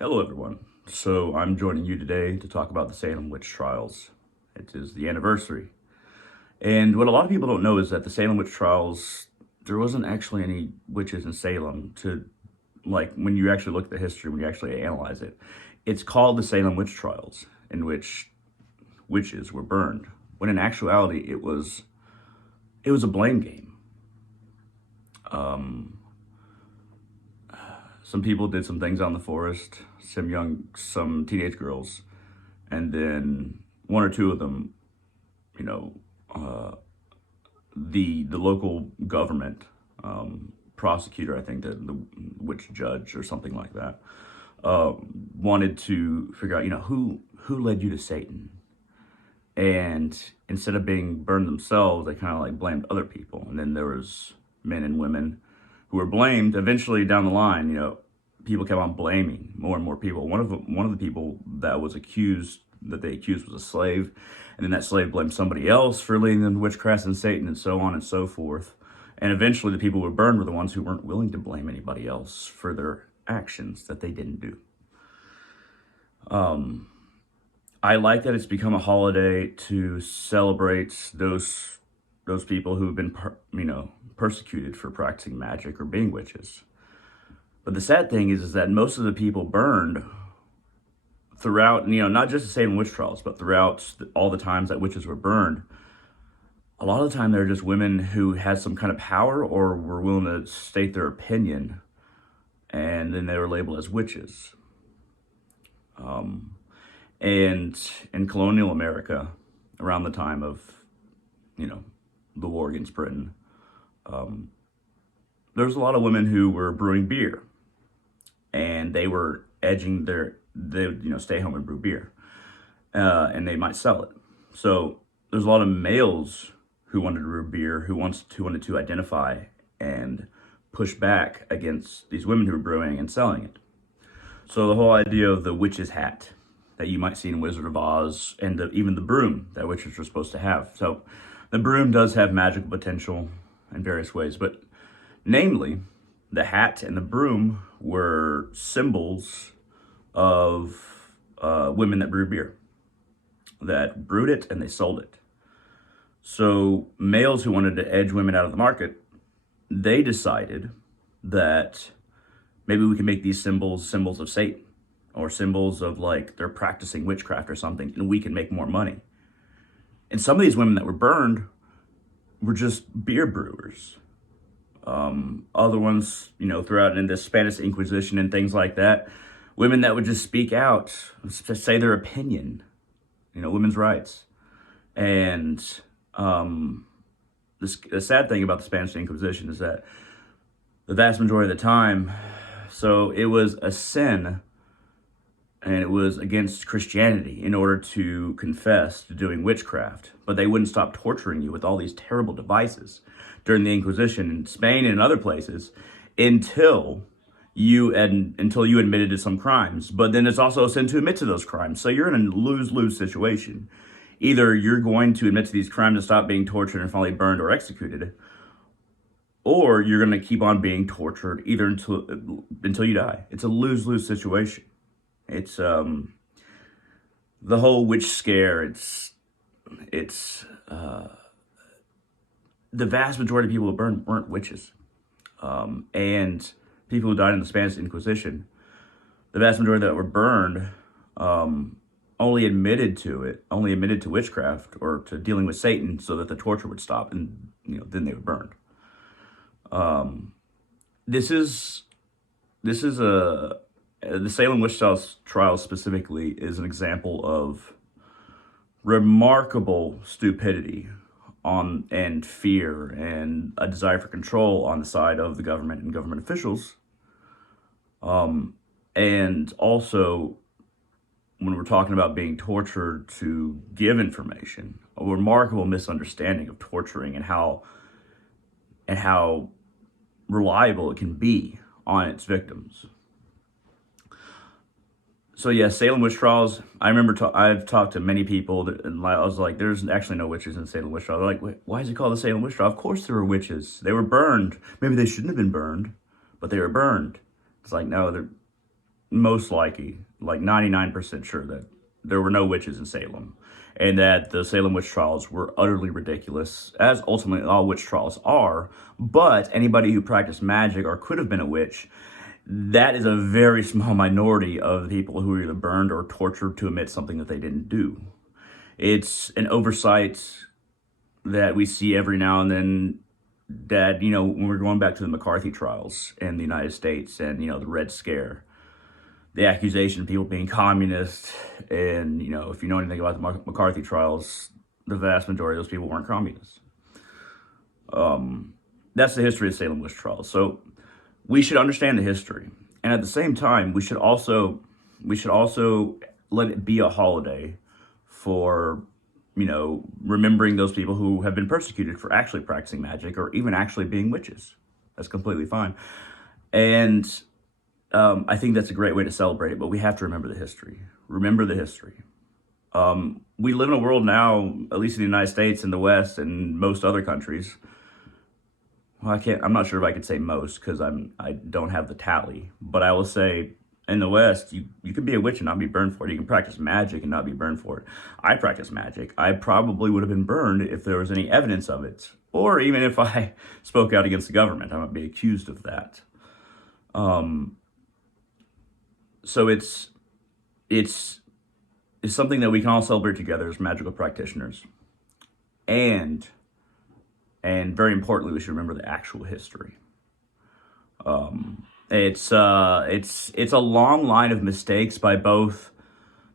Hello, everyone. So I'm joining you today to talk about the Salem Witch Trials. It is the anniversary. And what a lot of people don't know is that the Salem Witch Trials, there wasn't actually any witches in Salem to, like, when you actually look at the history, when you actually analyze it. It's called the Salem Witch Trials, in which witches were burned, when in actuality it was a blame game. Um, some people did some things out in the forest, some teenage girls, and then one or two of them, you know, uh, the local government prosecutor, I think the witch judge or something like that, wanted to figure out, who led you to Satan, and instead of being burned themselves, they kind of like blamed other people, and then there was men and women who were blamed. Eventually, down the line, people kept on blaming more and more people. One of the people that they accused was a slave, and then that slave blamed somebody else for leading them to witchcraft and Satan, and so on and so forth. And eventually, the people who were burned were the ones who weren't willing to blame anybody else for their actions that they didn't do. I like that it's become a holiday to celebrate those people who've been persecuted for practicing magic or being witches. But the sad thing is that most of the people burned throughout, not just the Salem witch trials, but throughout all the times that witches were burned, a lot of the time they're just women who had some kind of power or were willing to state their opinion, and then they were labeled as witches. And in colonial America, around the time of, the war against Britain, there was a lot of women who were brewing beer, and they were they would, stay home and brew beer, and they might sell it. So there's a lot of males who wanted to brew beer, who wanted to identify and push back against these women who were brewing and selling it. So the whole idea of the witch's hat that you might see in Wizard of Oz, and even the broom that witches are supposed to have. So the broom does have magical potential in various ways, but namely, the hat and the broom were symbols of women that brewed beer, that brewed it and they sold it. So males who wanted to edge women out of the market, they decided that maybe we can make these symbols of Satan, or symbols of like they're practicing witchcraft or something, and we can make more money. And some of these women that were burned were just beer brewers. Other ones, throughout in the Spanish Inquisition and things like that, women that would just speak out, say their opinion, women's rights. And the sad thing about the Spanish Inquisition is that the vast majority of the time, so it was a sin, and it was against Christianity in order to confess to doing witchcraft. But they wouldn't stop torturing you with all these terrible devices during the Inquisition in Spain and in other places until you admitted to some crimes. But then it's also a sin to admit to those crimes. So you're in a lose-lose situation. Either you're going to admit to these crimes and stop being tortured and finally burned or executed, or you're going to keep on being tortured either until you die. It's a lose-lose situation. It's the whole witch scare. It's the vast majority of people who burned weren't witches, and people who died in the Spanish Inquisition, the vast majority that were burned only admitted to witchcraft or to dealing with Satan so that the torture would stop, and then they were burned. The Salem Witch Trials specifically is an example of remarkable stupidity and fear and a desire for control on the side of the government and government officials. And also, when we're talking about being tortured to give information, a remarkable misunderstanding of torturing and how reliable it can be on its victims. So yeah, Salem Witch Trials, I remember I've talked to many people, and I was like, there's actually no witches in Salem Witch Trials. They're like, wait, why is it called the Salem Witch Trial? Of course there were witches. They were burned. Maybe they shouldn't have been burned, but they were burned. It's like, no, most likely, like 99% sure, that there were no witches in Salem, and that the Salem Witch Trials were utterly ridiculous, as ultimately all witch trials are. But anybody who practiced magic or could have been a witch, that is a very small minority of the people who were either burned or tortured to admit something that they didn't do. It's an oversight that we see every now and then, that, when we're going back to the McCarthy trials in the United States, and, the Red Scare, the accusation of people being communist. And, if you know anything about the McCarthy trials, the vast majority of those people weren't communists. That's the history of Salem Witch Trials. So we should understand the history. And at the same time, we should also let it be a holiday for, remembering those people who have been persecuted for actually practicing magic or even actually being witches. That's completely fine. And I think that's a great way to celebrate it, but we have to remember the history. Remember the history. We live in a world now, at least in the United States and the West and most other countries. Well, I'm not sure if I could say most, because I don't have the tally, but I will say in the West, you can be a witch and not be burned for it. You can practice magic and not be burned for it. I practice magic. I probably would have been burned if there was any evidence of it, or even if I spoke out against the government. I might be accused of that. So it's something that we can all celebrate together as magical practitioners. And very importantly, we should remember the actual history. It's a long line of mistakes by both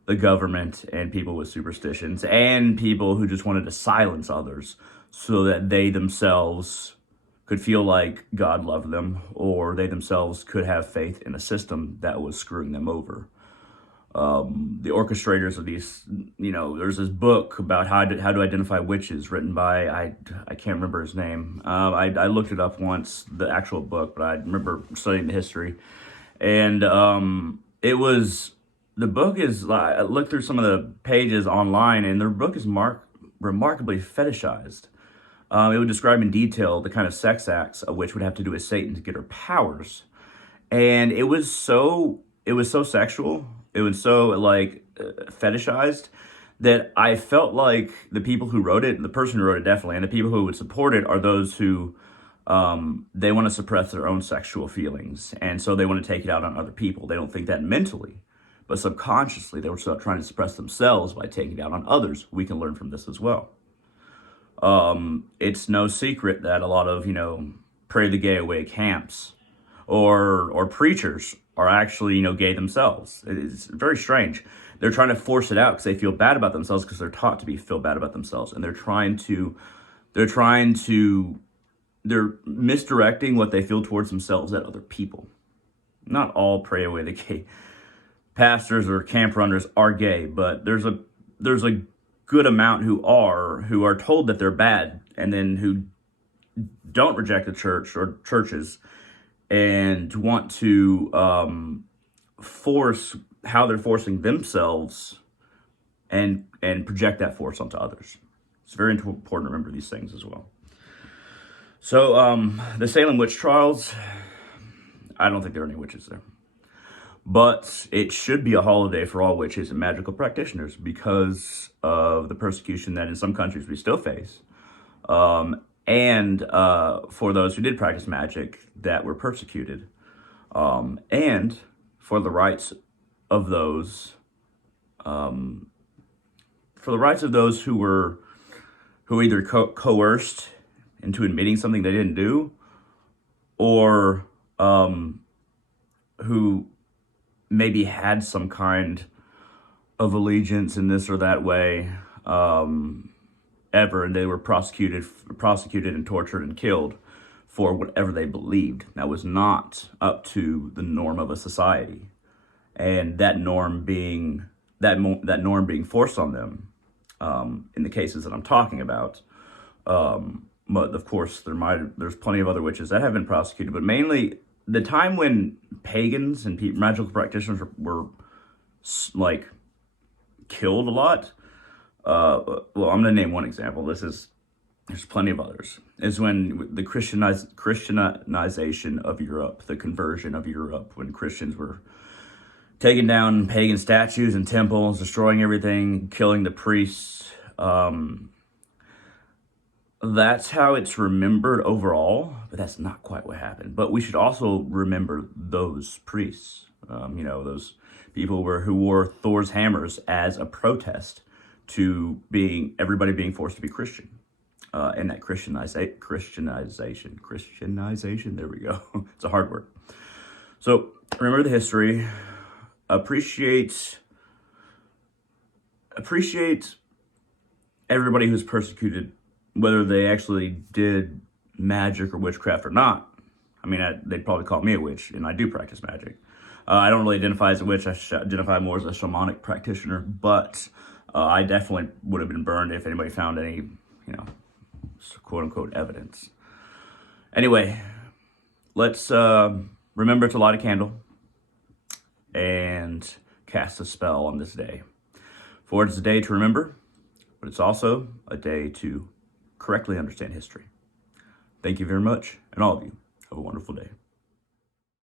the government and people with superstitions, and people who just wanted to silence others so that they themselves could feel like God loved them, or they themselves could have faith in a system that was screwing them over. The orchestrators of these, there's this book about how to identify witches, written by, I can't remember his name. I looked it up once, the actual book, but I remember studying the history. And the book is, I looked through some of the pages online, and their book is remarkably fetishized. It would describe in detail the kind of sex acts a witch would have to do with Satan to get her powers. And it was so sexual. It was so fetishized, that I felt like the people who wrote it, the person who wrote it definitely, and the people who would support it, are those who they want to suppress their own sexual feelings. And so they want to take it out on other people. They don't think that mentally, but subconsciously they were trying to suppress themselves by taking it out on others. We can learn from this as well. It's no secret that a lot of, pray the gay away camps or preachers are actually, gay themselves. It's very strange. They're trying to force it out because they feel bad about themselves, because they're taught to feel bad about themselves. And they're misdirecting what they feel towards themselves at other people. Not all pray away the gay pastors or camp runners are gay, but there's a good amount who are told that they're bad, and then who don't reject the church or churches, and want to force how they're forcing themselves, and project that force onto others. It's very important to remember these things as well. So the Salem Witch Trials, I don't think there are any witches there. But it should be a holiday for all witches and magical practitioners, because of the persecution that in some countries we still face. And for those who did practice magic that were persecuted. And for the rights of those, who either coerced into admitting something they didn't do, or who maybe had some kind of allegiance in this or that way, and they were prosecuted and tortured and killed for whatever they believed. That was not up to the norm of a society, and that norm being forced on them, in the cases that I'm talking about. But of course, there's plenty of other witches that have been prosecuted, but mainly the time when pagans and magical practitioners were killed a lot. Well, I'm going to name one example. There's plenty of others. Is when the Christianization of Europe, the conversion of Europe, when Christians were taking down pagan statues and temples, destroying everything, killing the priests. That's how it's remembered overall, but that's not quite what happened. But we should also remember those priests, those people who wore Thor's hammers as a protest to everybody being forced to be Christian. And that Christianization, there we go. It's a hard word. So remember the history, appreciate everybody who's persecuted, whether they actually did magic or witchcraft or not. I mean, they'd probably call me a witch, and I do practice magic. I don't really identify as a witch. I identify more as a shamanic practitioner, but I definitely would have been burned if anybody found any, quote-unquote evidence. Anyway, let's remember to light a candle and cast a spell on this day. For it's a day to remember, but it's also a day to correctly understand history. Thank you very much, and all of you have a wonderful day.